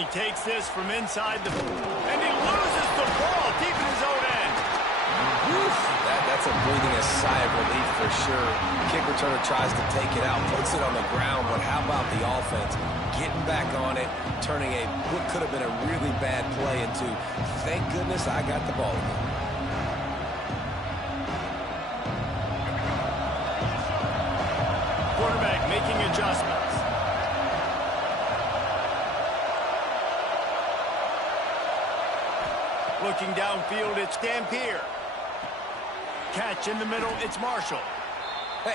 he takes this from inside the... And he loses the ball deep in his own end. That's a breathing a sigh of relief for sure. Kick returner tries to take it out, puts it on the ground, but how about the offense? Getting back on it, turning what could have been a really bad play into, thank goodness I got the ball again. Quarterback making adjustments. Looking downfield, it's Dampier. Catch in the middle, it's Marshall.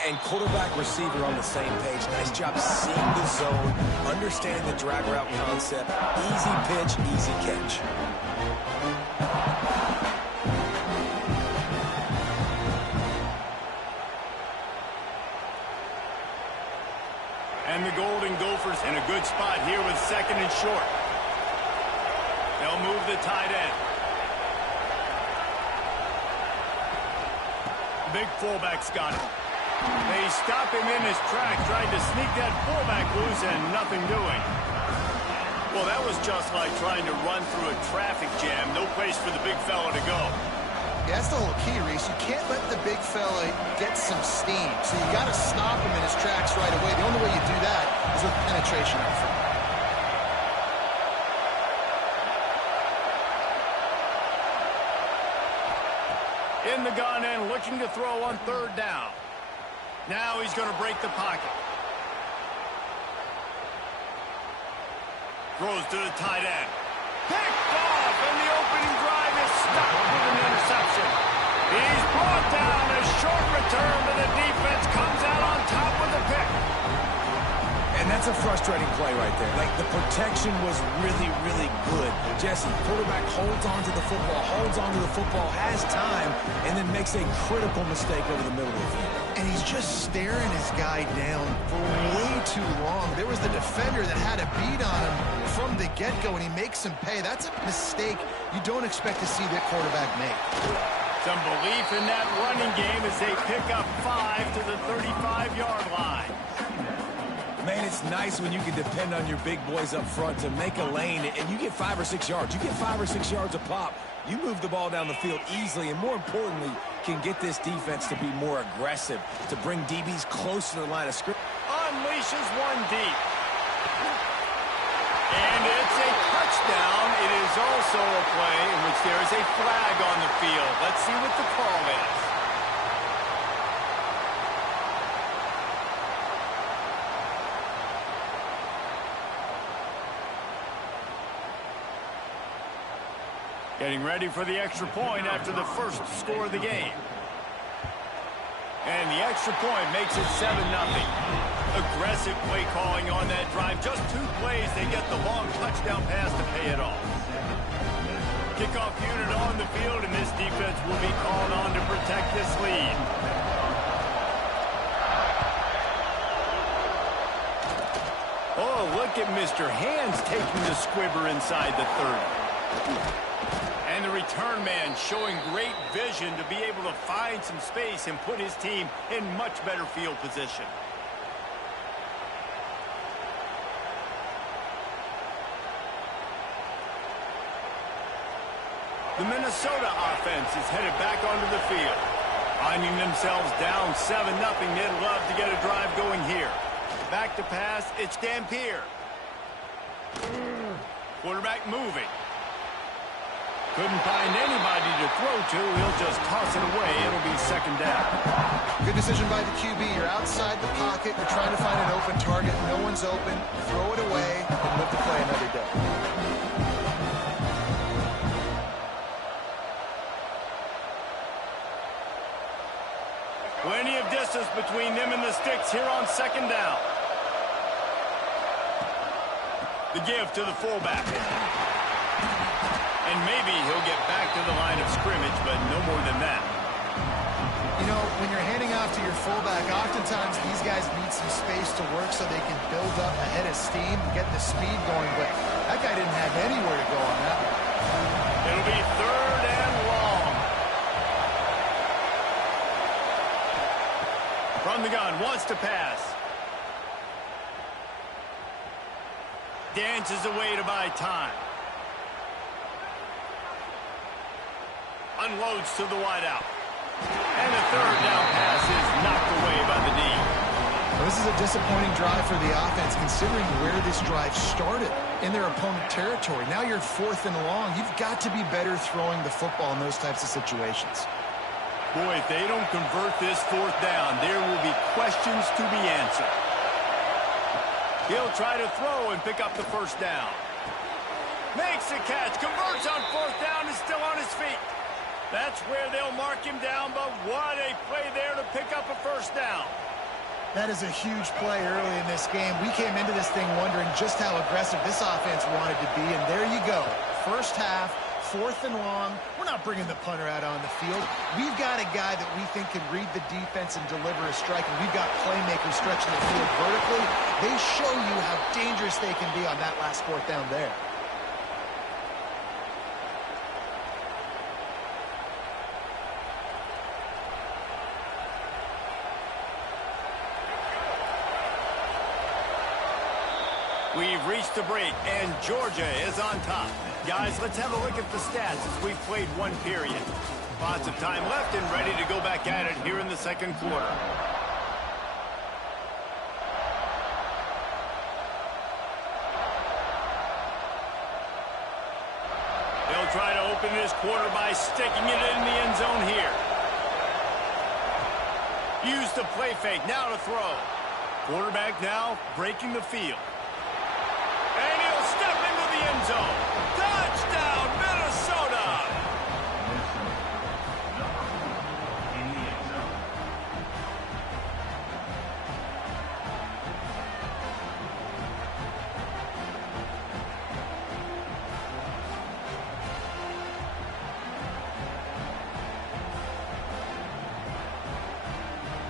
And quarterback receiver on the same page. Nice job seeing the zone, understanding the drag route concept. Easy pitch, easy catch. And the Golden Gophers in a good spot here with second and short. They'll move the tight end. Big fullback's got it. They stop him in his track, trying to sneak that fullback loose and nothing doing. Well, that was just like trying to run through a traffic jam. No place for the big fella to go. Yeah, that's the whole key, Reese. You can't let the big fella get some steam. So you got to stop him in his tracks right away. The only way you do that is with penetration up front. In the gun and looking to throw on third down. Now he's going to break the pocket. Throws to the tight end. Picked off, and the opening drive is stopped with an interception. He's brought down. A short return, but the defense comes out on top with a pick. And that's a frustrating play right there. Like, the protection was really, really good. Jesse, quarterback holds on to the football, has time, and then makes a critical mistake over the middle of the field. And he's just staring his guy down for way too long. There was the defender that had a beat on him from the get-go, and he makes him pay. That's a mistake you don't expect to see that quarterback make. Some belief in that running game as they pick up 5 to the 35-yard line. Man, it's nice when you can depend on your big boys up front to make a lane, and you get 5 or 6 yards. You get 5 or 6 yards a pop. You move the ball down the field easily, and more importantly, can get this defense to be more aggressive, to bring DBs close to the line of scrimmage. Unleashes one deep. And it's a touchdown. It is also a play in which there is a flag on the field. Let's see what the call is. Getting ready for the extra point after the first score of the game. And the extra point makes it 7-0. Aggressive play calling on that drive. Just 2 plays, they get the long touchdown pass to pay it off. Kickoff unit on the field, and this defense will be called on to protect this lead. Oh, look at Mr. Hands taking the squibber inside the 30. And the return man showing great vision to be able to find some space and put his team in much better field position. The Minnesota offense is headed back onto the field. Finding themselves down 7-0, they'd love to get a drive going here. Back to pass, it's Dampier. Quarterback moving. Couldn't find anybody to throw to. He'll just toss it away. It'll be second down. Good decision by the QB. You're outside the pocket. You're trying to find an open target. No one's open. Throw it away and live to play another day. Plenty of distance between them and the sticks here on second down. The give to the fullback. And maybe he'll get back to the line of scrimmage, but no more than that. You know, when you're handing off to your fullback, oftentimes these guys need some space to work so they can build up a head of steam and get the speed going, but that guy didn't have anywhere to go on that one. It'll be third and long. From the gun, wants to pass. Dances away to buy time. Unloads to the wideout. And the third down pass is knocked away by the D. Well, this is a disappointing drive for the offense, considering where this drive started, in their opponent territory. Now you're 4th and long. You've got to be better throwing the football in those types of situations. Boy, if they don't convert this 4th down, there will be questions to be answered. He'll try to throw and pick up the first down. Makes the catch, converts on 4th down, is still on his feet. That's where they'll mark him down, but what a play there to pick up a first down. That is a huge play early in this game. We came into this thing wondering just how aggressive this offense wanted to be, and there you go. First half, 4th and long. We're not bringing the punter out on the field. We've got a guy that we think can read the defense and deliver a strike, and we've got playmakers stretching the field vertically. They show you how dangerous they can be on that last 4th down there. We've reached the break, and Georgia is on top. Guys, let's have a look at the stats as we've played one period. Lots of time left and ready to go back at it here in the second quarter. They'll try to open this quarter by sticking it in the end zone here. Use the play fake, now to throw. Quarterback now breaking the field. And he'll step into the end zone. Touchdown, Minnesota!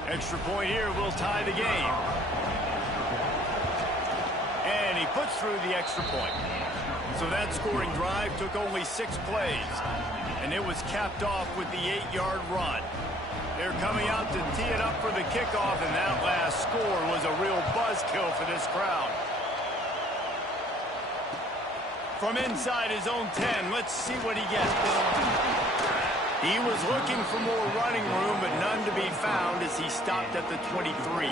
Extra point here will tie the game. And he puts through the extra point. So that scoring drive took only 6 plays. And it was capped off with the 8-yard run. They're coming out to tee it up for the kickoff, and that last score was a real buzzkill for this crowd. From inside his own 10, let's see what he gets. He was looking for more running room, but none to be found as he stopped at the 23.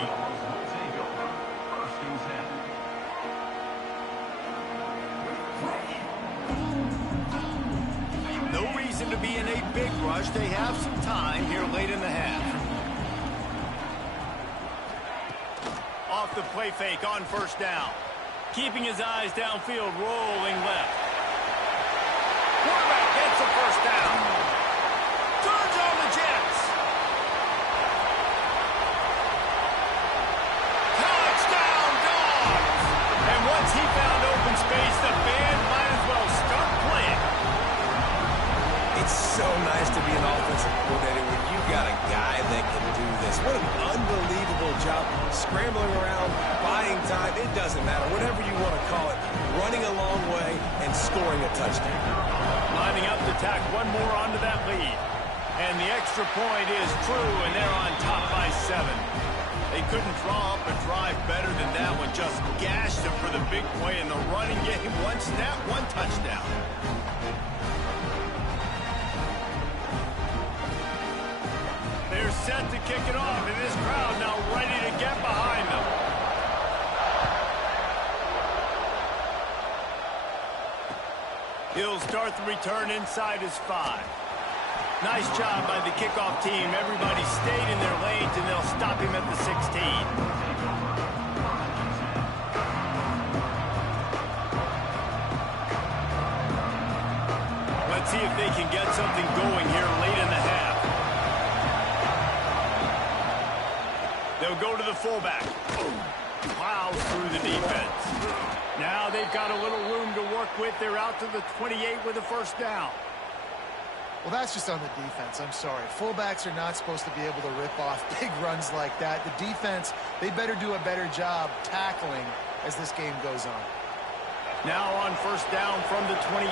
To be in a big rush. They have some time here late in the half. Off the play fake on first down. Keeping his eyes downfield, rolling left. Quarterback gets the first down. Turns on the Jets. Touchdown, Dogs! And once he found open space, the band might as well start playing. It's so nice to be an offensive coordinator when you got a guy that can do this. What an unbelievable job. Scrambling around, buying time, it doesn't matter. Whatever you want to call it. Running a long way and scoring a touchdown. Lining up to tack one more onto that lead. And the extra point is true, and they're on top by 7. They couldn't draw up a drive better than that one. Just gashed them for the big play in the running game. One snap, one touchdown. They're set to kick it off, and this crowd now ready to get behind them. He'll start the return inside his 5. Nice job by the kickoff team. Everybody stayed in their lanes, and they'll stop him at the 16. Let's see if they can get something going here late in the half. They'll go to the fullback. Plows through the defense. Now they've got a little room to work with. They're out to the 28 with a first down. Well, that's just on the defense. I'm sorry. Fullbacks are not supposed to be able to rip off big runs like that. The defense, they better do a better job tackling as this game goes on. Now on first down from the 28.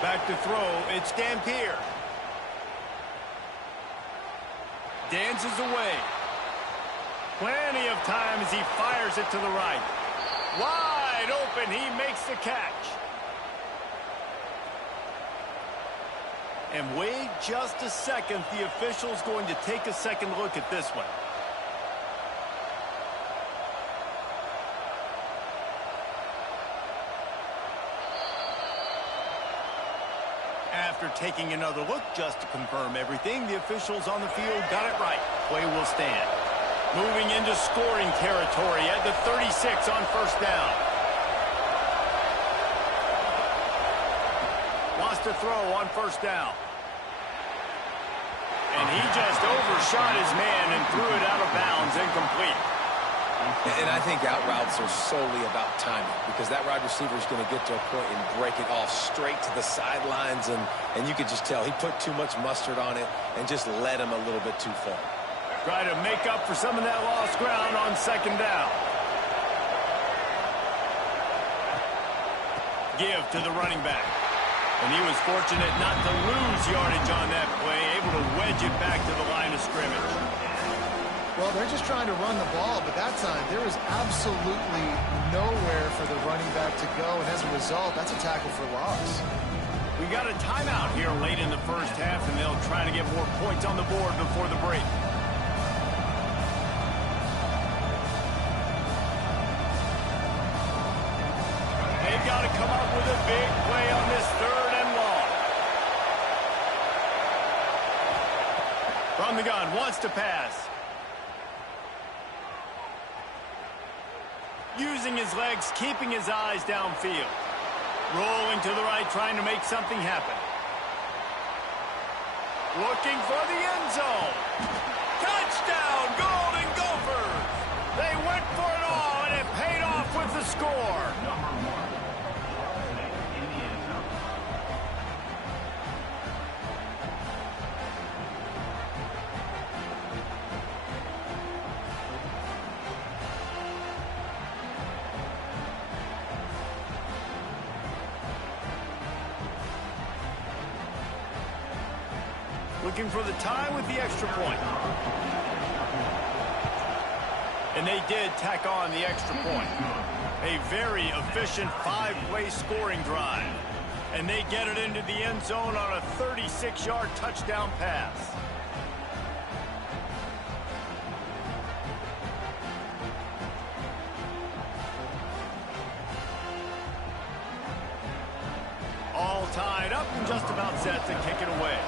Back to throw, it's Dampier. dances away. Plenty of time as he fires it to the right. Wide open, he makes the catch. And wait just a second, the official's going to take a second look at this one. After taking another look just to confirm everything, the officials on the field got it right. Play will stand. Moving into scoring territory at the 36 on first down. Wants to throw on first down. And he just overshot his man and threw it out of bounds, incomplete. And I think out routes are solely about timing, because that wide receiver is going to get to a point and break it off straight to the sidelines, and you could just tell he put too much mustard on it and just led him a little bit too far. Try to make up for some of that lost ground on second down. Give to the running back. And he was fortunate not to lose yardage on that play, able to wedge it back to the line of scrimmage. Well, they're just trying to run the ball, but that time there was absolutely nowhere for the running back to go, and as a result, that's a tackle for loss. We got a timeout here late in the first half, and they'll try to get more points on the board before the break. They've got to come up with a big play on this third and long. From the gun, wants to pass. Using his legs, keeping his eyes downfield. Rolling to the right, trying to make something happen. Looking for the end zone. Touchdown, Golden Gophers! They went for it all, and it paid off with the score. Looking for the tie with the extra point. And they did tack on the extra point. A very efficient 5-play scoring drive. And they get it into the end zone on a 36-yard touchdown pass. All tied up and just about set to kick it away.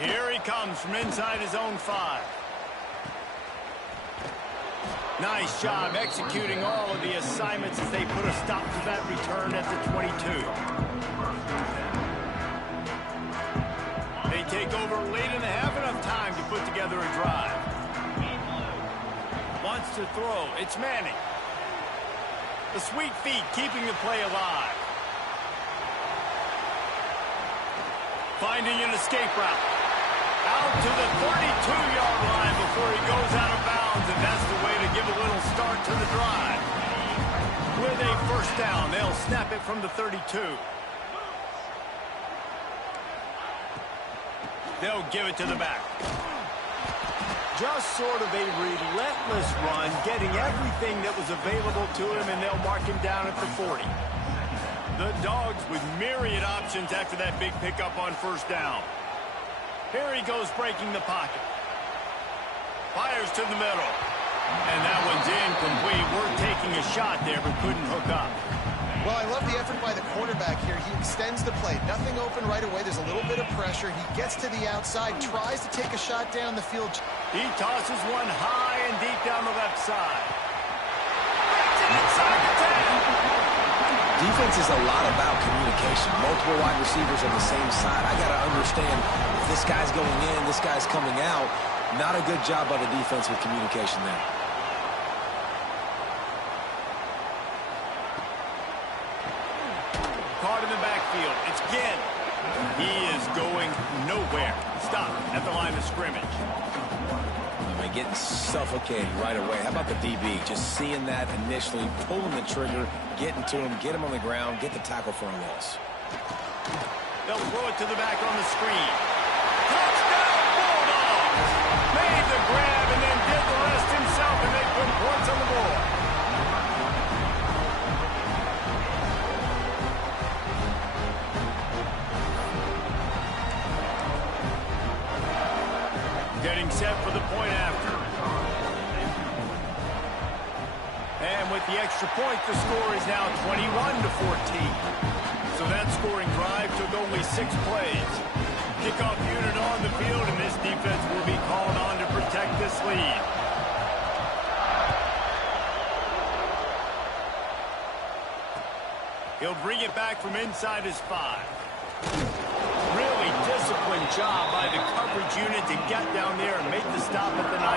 Here he comes from inside his own 5. Nice job executing all of the assignments as they put a stop to that return at the 22. They take over late in the half, enough time to put together a drive. Wants to throw. It's Manning. The sweet feet keeping the play alive. Finding an escape route. Out to the 32-yard line before he goes out of bounds, and that's the way to give a little start to the drive. With a first down, they'll snap it from the 32. They'll give it to the back. Just sort of a relentless run, getting everything that was available to him, and they'll mark him down at the 40. The Dogs with myriad options after that big pickup on first down. Here he goes breaking the pocket. Fires to the middle. And that one's incomplete. We're taking a shot there, but couldn't hook up. Well, I love the effort by the quarterback here. He extends the play. Nothing open right away. There's a little bit of pressure. He gets to the outside, tries to take a shot down the field. He tosses one high and deep down the left side. Breaks it inside the 10. Defense is a lot about communication. Multiple wide receivers on the same side. I got to understand if this guy's going in, this guy's coming out. Not a good job by the defense with communication there. Caught in the backfield. It's Ginn. He is going nowhere. Stop at the line of scrimmage. I mean, getting suffocated right away. How about the DB? Just seeing that initially, pulling the trigger, getting to him, get him on the ground, get the tackle for a loss. They'll throw it to the back on the screen. Touchdown, Bulldogs! Made the grab and then did the rest himself, and they put points on the board. Getting set for the point after. And with the extra point, the score is now 21-14. So that scoring drive took only 6 plays. Kickoff unit on the field, and this defense will be called on to protect this lead. He'll bring it back from inside his 5. Really disciplined job by the coverage unit to get down there and make the stop at the 19.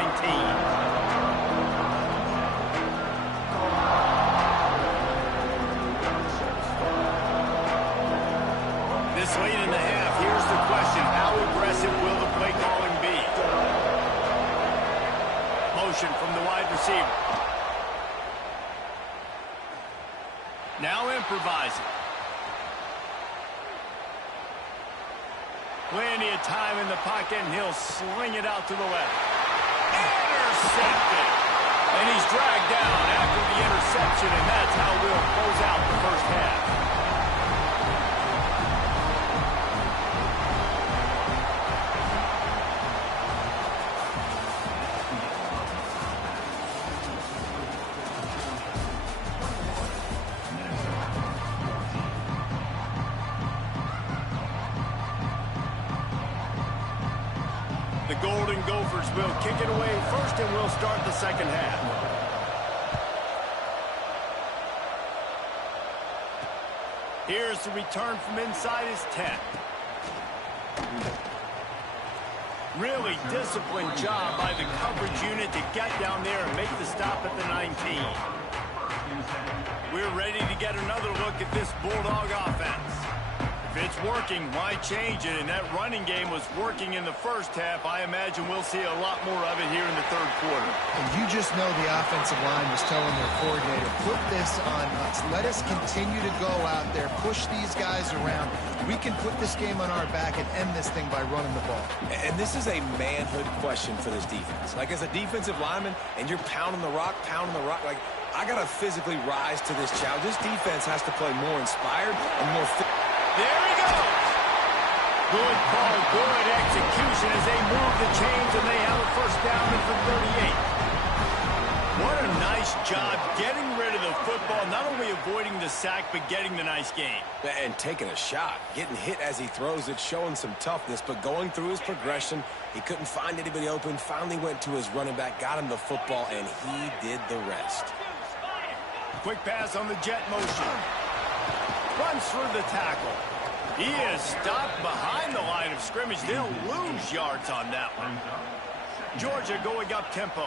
This late in the half, here's the question: how aggressive will the play calling be? Motion from the wide receiver. Now improvising. Plenty of time in the pocket, and he'll sling it out to the left. Intercepted! And he's dragged down after the interception, and that's how we'll close out the first half. The Golden Gophers will kick it away first, and we'll start the second half. Here's the return from inside his 10. Really disciplined job by the coverage unit to get down there and make the stop at the 19. We're ready to get another look at this Bulldog offense. If it's working, why change it? And that running game was working in the first half. I imagine we'll see a lot more of it here in the third quarter. And you just know the offensive line was telling their coordinator, put this on us. Let us continue to go out there, push these guys around. We can put this game on our back and end this thing by running the ball. And this is a manhood question for this defense. Like, as a defensive lineman, and you're pounding the rock, like, I got to physically rise to this challenge. This defense has to play more inspired and more fit. There he goes. Good call, good execution as they move the chains, and they have a first down at the 38. What a nice job getting rid of the football, not only avoiding the sack, but getting the nice gain. And taking a shot, getting hit as he throws it, showing some toughness, but going through his progression, he couldn't find anybody open, finally went to his running back, got him the football, and he did the rest. Quick pass on the jet motion. Runs through the tackle. He is stopped behind the line of scrimmage. They'll lose yards on that one. Georgia going up tempo.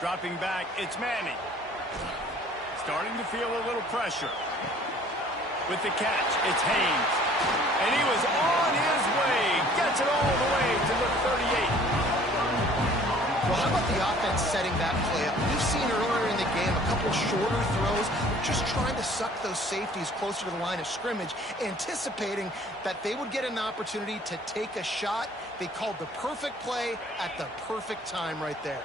Dropping back, it's Manning. Starting to feel a little pressure. With the catch, it's Haynes. And he was on his way. Gets it all the way to the 38. Well, how about the offense setting that play up? We've seen earlier in the game a couple shorter throws, just trying to suck those safeties closer to the line of scrimmage, anticipating that they would get an opportunity to take a shot. They called the perfect play at the perfect time right there.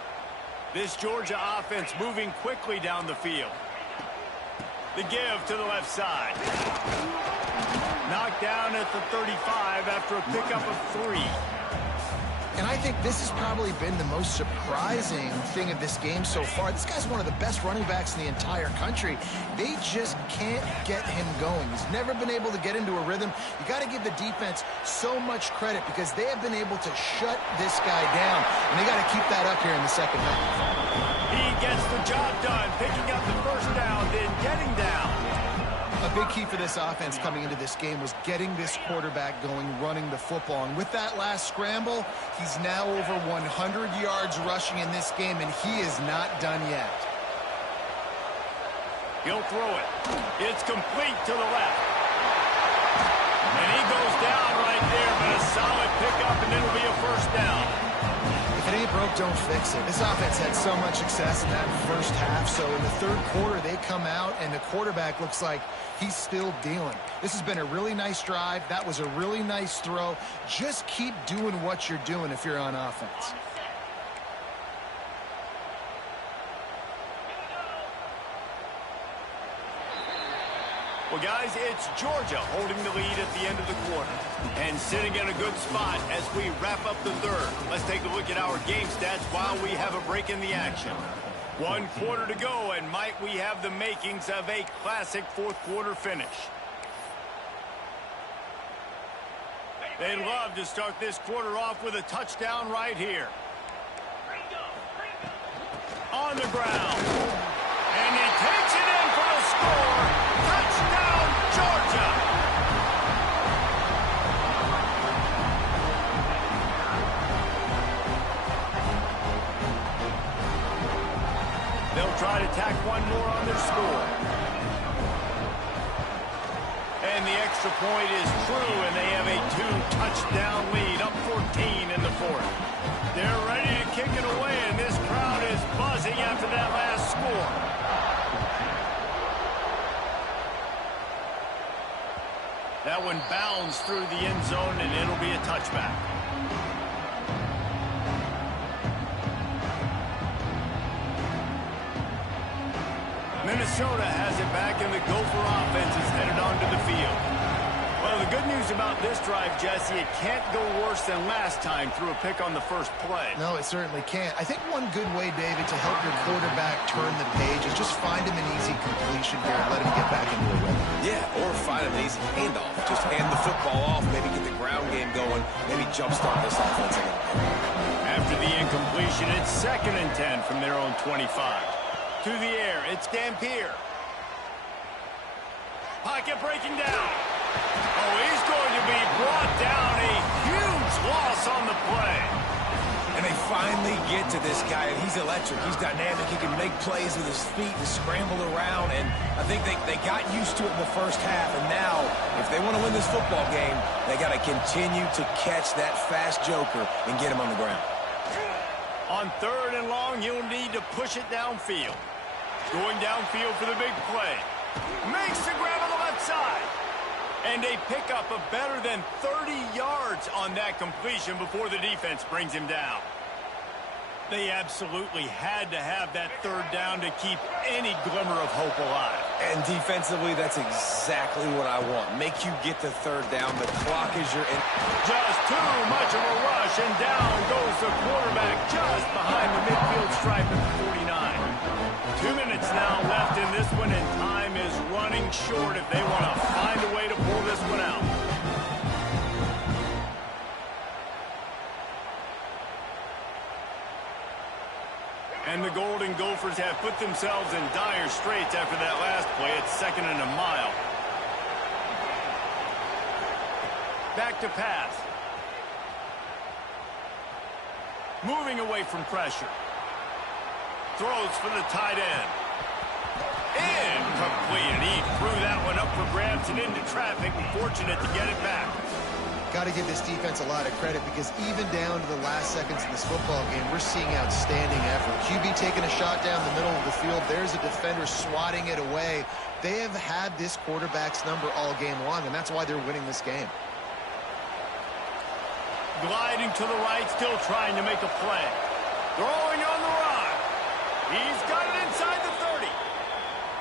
This Georgia offense moving quickly down the field. The give to the left side. Knocked down at the 35 after a pickup of 3. And I think this has probably been the most surprising thing of this game so far. This guy's one of the best running backs in the entire country. They just can't get him going. He's never been able to get into a rhythm. You got to give the defense so much credit because they have been able to shut this guy down. And they got to keep that up here in the second half. He gets the job done, picking up the first down, then getting down. A big key for this offense coming into this game was getting this quarterback going, running the football. And with that last scramble, he's now over 100 yards rushing in this game, and he is not done yet. He'll throw it. It's complete to the left. And he goes down right there solid pickup, and it'll be a first down. If it ain't broke, don't fix it. This offense had so much success in that first half, so in the third quarter, they come out, and the quarterback looks like he's still dealing. This has been a really nice drive. That was a really nice throw. Just keep doing what you're doing if you're on offense. Well, guys, it's Georgia holding the lead at the end of the quarter and sitting in a good spot as we wrap up the third. Let's take a look at our game stats while we have a break in the action. 1 quarter to go, and might we have the makings of a classic fourth quarter finish. They'd love to start this quarter off with a touchdown right here. On the ground. And he takes it in for a score. Touchdown, Georgia! They'll try to tack one more on their score. And the extra point is true, and they have a 2-touchdown lead, up 14 in the fourth. They're ready to kick it away, and this crowd is buzzing after that last score. That one bounds through the end zone, and it'll be a touchback. Minnesota has it back, and the Gopher offense is headed onto the field. Well, the good news about this drive, Jesse, it can't go worse than last time through a pick on the first play. No, it certainly can't. I think one good way, David, to help your quarterback turn the page is just find him an easy completion here and let him get back into a rhythm. Yeah, or find him an easy handoff. Just hand the football off, maybe get the ground game going, maybe jumpstart this offense a little bit. After the incompletion, it's 2nd and 10 from their own 25. To the air, it's Dampier. Pocket breaking down. Oh, he's going to be brought down. A huge loss on the play. And they finally get to this guy, and he's electric. He's dynamic. He can make plays with his feet and scramble around. And I think they got used to it in the first half. And now, if they want to win this football game, they got to continue to catch that fast joker and get him on the ground. On 3rd and long, he'll need to push it downfield. Going downfield for the big play. Makes the grab on the left side. And a pickup of better than 30 yards on that completion before the defense brings him down. They absolutely had to have that 3rd down to keep any glimmer of hope alive. And defensively, that's exactly what I want. Make you get the 3rd down. The clock is your... Just too much of a rush, and down goes the quarterback just behind the midfield stripe at the 49. 2 minutes now left in this one, and time is running short if they want to find a way to pull this one out. And the Golden Gophers have put themselves in dire straits after that last play. It's 2nd and a mile. Back to pass. Moving away from pressure. Throws for the tight end. Incomplete, and he threw that one up for grabs and into traffic. Fortunate to get it back. Got to give this defense a lot of credit because even down to the last seconds of this football game, we're seeing outstanding effort. QB taking a shot down the middle of the field. There's a defender swatting it away. They have had this quarterback's number all game long, and that's why they're winning this game. Gliding to the right, still trying to make a play. Throwing on the run. He's got it inside the 30.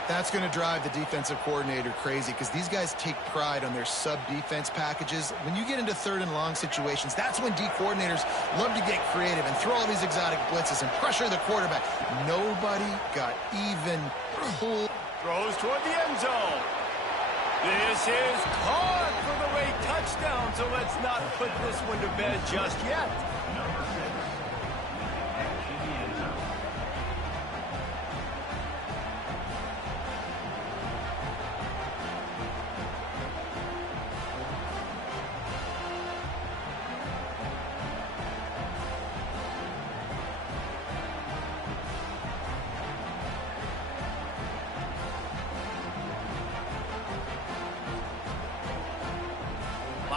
That's going to drive the defensive coordinator crazy because these guys take pride on their sub-defense packages. When you get into 3rd and long situations, that's when D coordinators love to get creative and throw all these exotic blitzes and pressure the quarterback. Nobody got even pulled. Throws toward the end zone. This is caught for the late touchdown, so let's not put this one to bed just yet.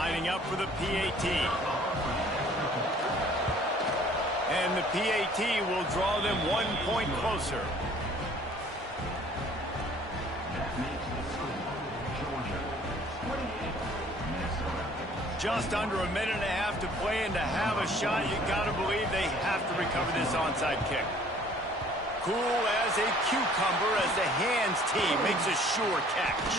lining up for the PAT. And the PAT will draw them 1 point closer. Just under a minute and a half to play, and to have a shot, you got to believe they have to recover this onside kick. Cool as a cucumber as the hands team makes a sure catch.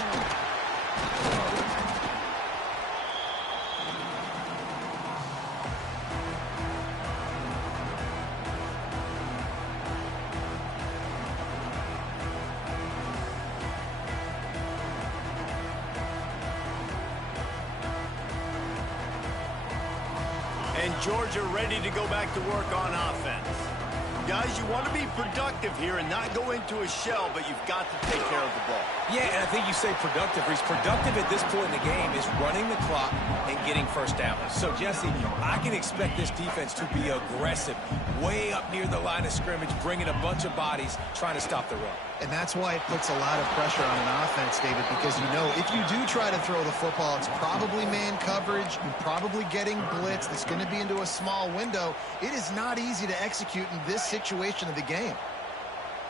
And Georgia ready to go back to work on offense. Guys, you want to be productive here and not go into a shell, but you've got to take care of the ball. Yeah, and I think you say productive. He's productive at this point in the game is running the clock and getting first down. So, Jesse, I can expect this defense to be aggressive, way up near the line of scrimmage, bringing a bunch of bodies, trying to stop the run. And that's why it puts a lot of pressure on an offense, David, because you know if you do try to throw the football, it's probably man coverage, you're probably getting blitzed, it's going to be into a small window. It is not easy to execute in this situation of the game.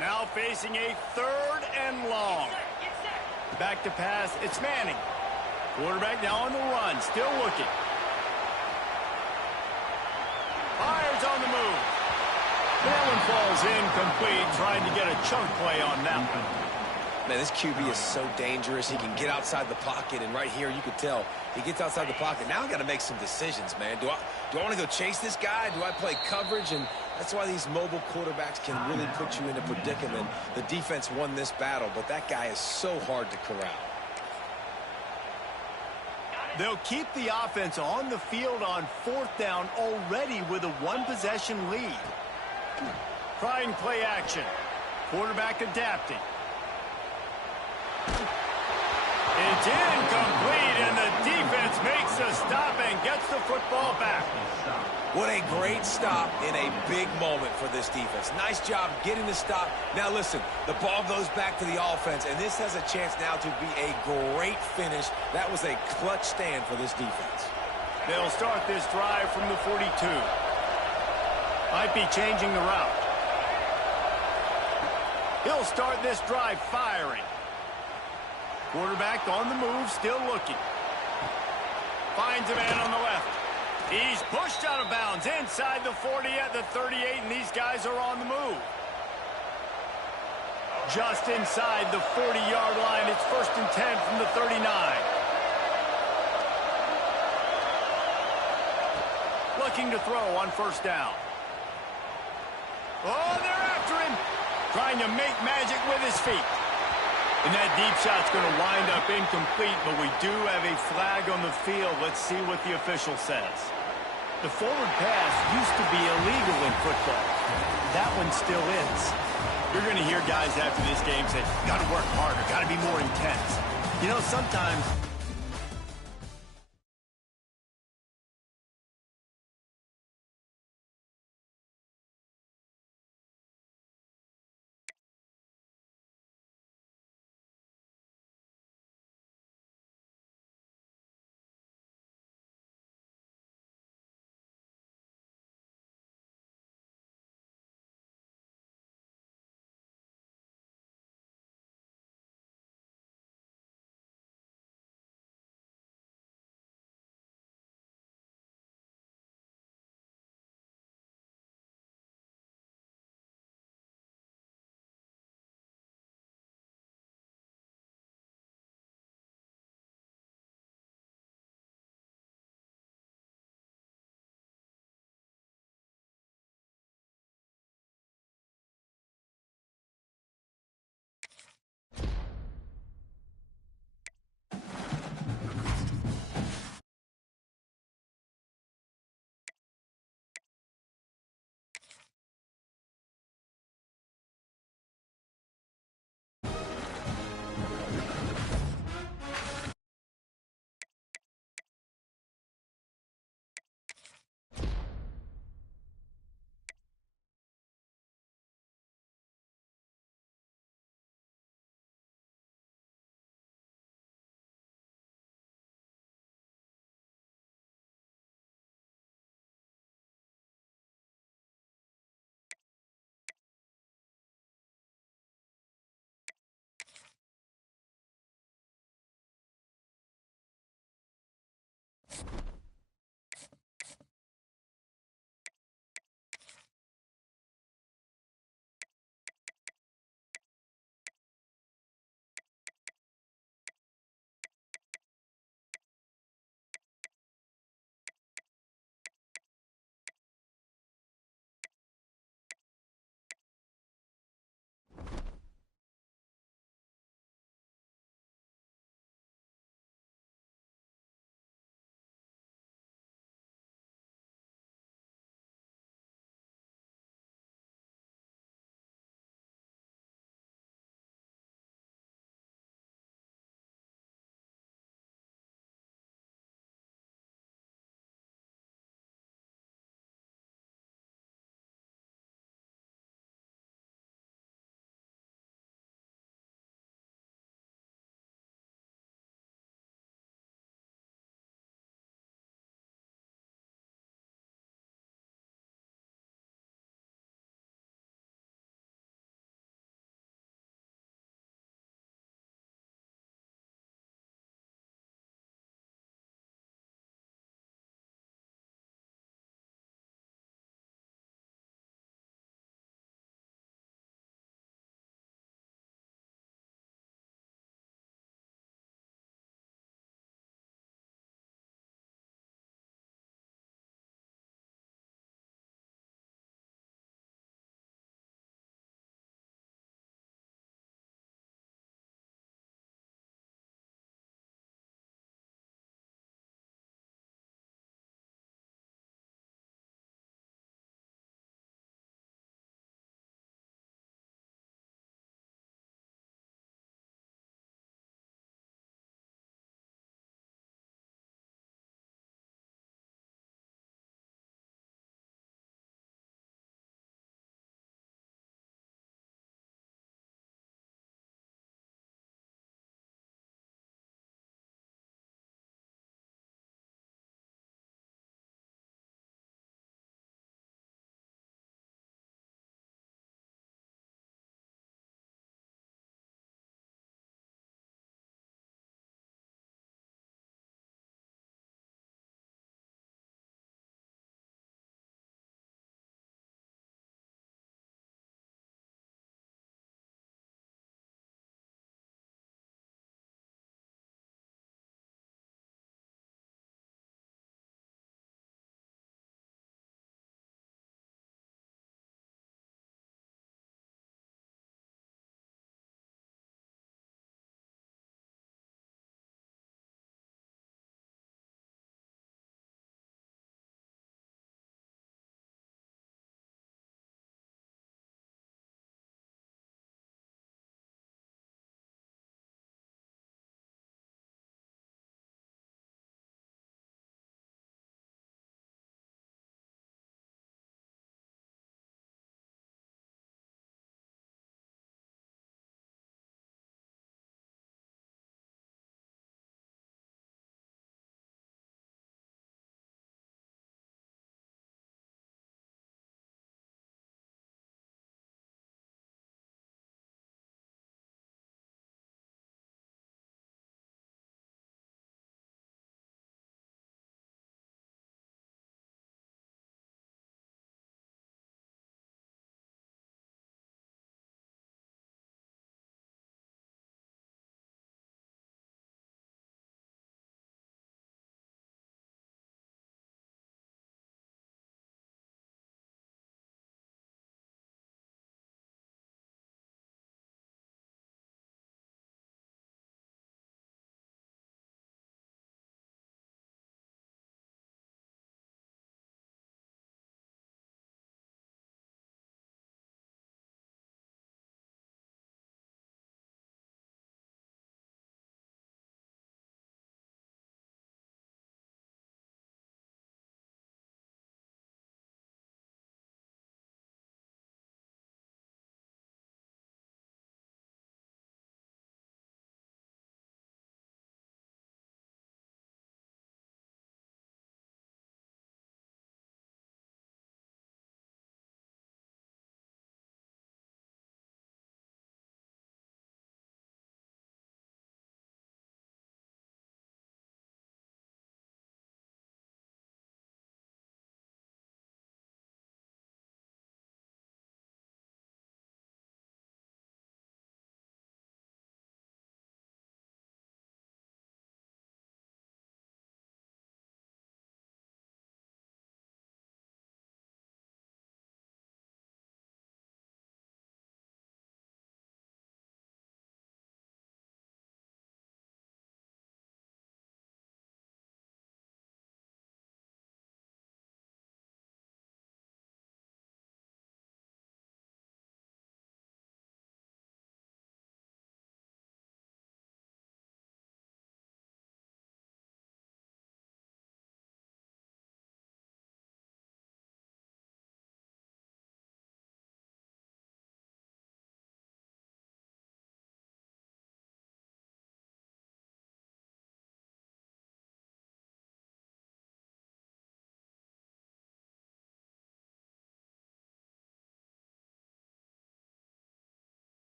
Now facing a 3rd and long. Back to pass, it's Manning. Quarterback now on the run, still looking. Fires on the move. That one falls incomplete, trying to get a chunk play on that one. Man, this QB is so dangerous. He can get outside the pocket, and right here you can tell he gets outside the pocket. Now I got to make some decisions, man. Do I want to go chase this guy? Do I play coverage? And that's why these mobile quarterbacks can really put you in a predicament. The defense won this battle, but that guy is so hard to corral. They'll keep the offense on the field on 4th down already with a 1-possession lead. Trying play action. Quarterback adapting. It's incomplete, and the defense makes a stop and gets the football back. What a great stop in a big moment for this defense. Nice job getting the stop. Now listen, the ball goes back to the offense, and this has a chance now to be a great finish. That was a clutch stand for this defense. They'll start this drive from the 42. Might be changing the route. He'll start this drive firing. Quarterback on the move, still looking. Finds a man on the left. He's pushed out of bounds inside the 40 at the 38, and these guys are on the move. Just inside the 40-yard line, it's 1st and 10 from the 39. Looking to throw on 1st down. Oh, they're after him. Trying to make magic with his feet. And that deep shot's going to wind up incomplete, but we do have a flag on the field. Let's see what the official says. The forward pass used to be illegal in football. That one still is. You're going to hear guys after this game say, got to work harder, got to be more intense. You know, sometimes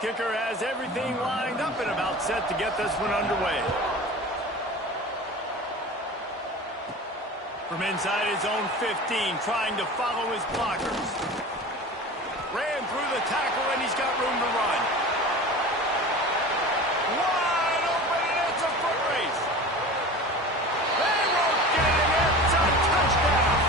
Kicker has everything lined up and about set to get this one underway. From inside his own 15, trying to follow his blockers. Ran through the tackle, and he's got room to run. Wide open, and it's a foot race. They won't get him. It's a touchdown.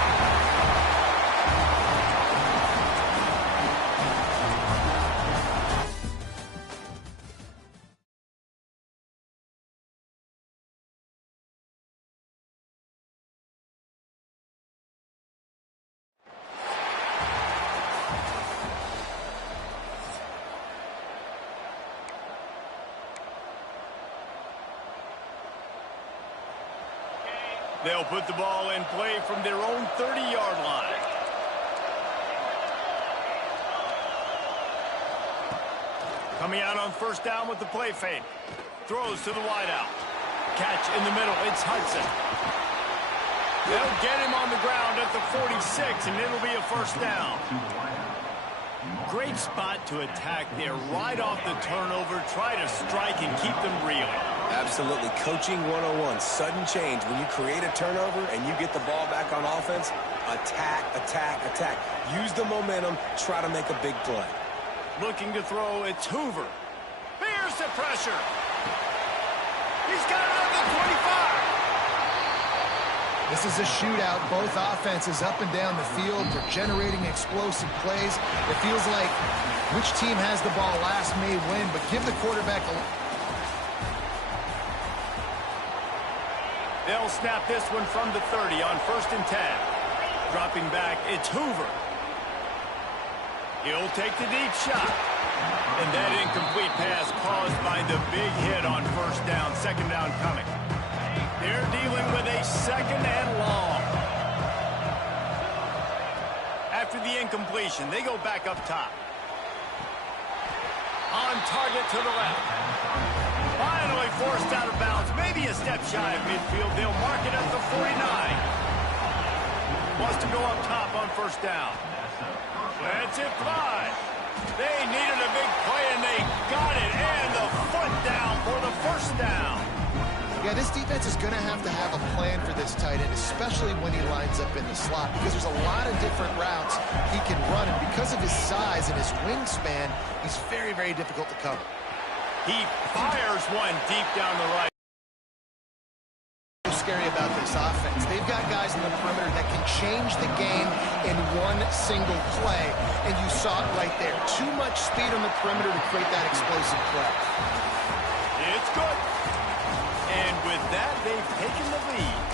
They'll put the ball in play from their own 30-yard line. Coming out on first down with the play fake. Throws to the wideout. Catch in the middle. It's Hudson. They'll get him on the ground at the 46, and it'll be a first down. Great spot to attack there. Right off the turnover. Try to strike and keep them reeling. Absolutely. Coaching 101. Sudden change. When you create a turnover and you get the ball back on offense, attack, attack, attack. Use the momentum. Try to make a big play. Looking to throw, it's Hoover. Bears the pressure. He's got it at the 25. This is a shootout. Both offenses up and down the field. They're generating explosive plays. It feels like which team has the ball last may win, but give the quarterback a... They'll snap this one from the 30 on 1st and 10. Dropping back, it's Hoover. He'll take the deep shot. And that incomplete pass caused by the big hit on first down. Second down coming. They're dealing with a second and long. After the incompletion, they go back up top. On target to the left. Finally forced out of bounds. Maybe a step shy of midfield. They'll mark it at the 49. Wants to go up top on first down. Let's it fly. They needed a big play, and they got it. And the foot down for the first down. Yeah, this defense is going to have a plan for this tight end, especially when he lines up in the slot, because there's a lot of different routes he can run, and because of his size and his wingspan, he's very, very difficult to cover. He fires one deep down the right. What's scary about this offense? They've got guys in the perimeter that can change the game in one single play, and you saw it right there. Too much speed on the perimeter to create that explosive play. It's good. And with that, they've taken the lead.